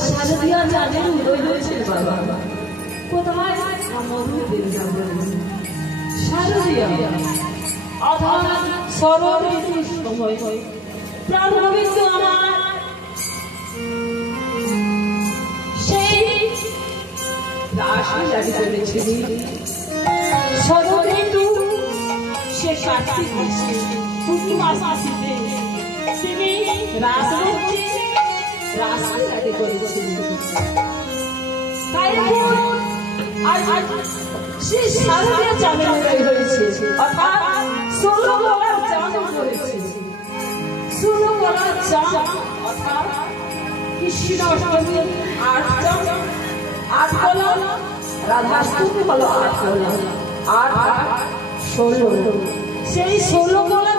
শারদিয়া জানেন উদয় হয়েছে বাবা কোথায় শারদিয়া অধর সরল সময় প্রাণ গোবিন্দ আমার সেই রাসলীলা চলেছিলেন সরলেন্দু সে কার্তিক মাসে পূর্ণিমা মাসে তিনি রাসলীলা করেছিলেন তাই আজ সেই শারদীয়া চাঁদের হয়েছে অর্থাৎ 16 গলার চাঁদ করেছে 16 গলার চাঁদ অর্থাৎ কৃষ্ণ অষ্টমী 8 গলা রাধাষ্টমী হলো 8 গলা 8 8 16 সেই 16 গলা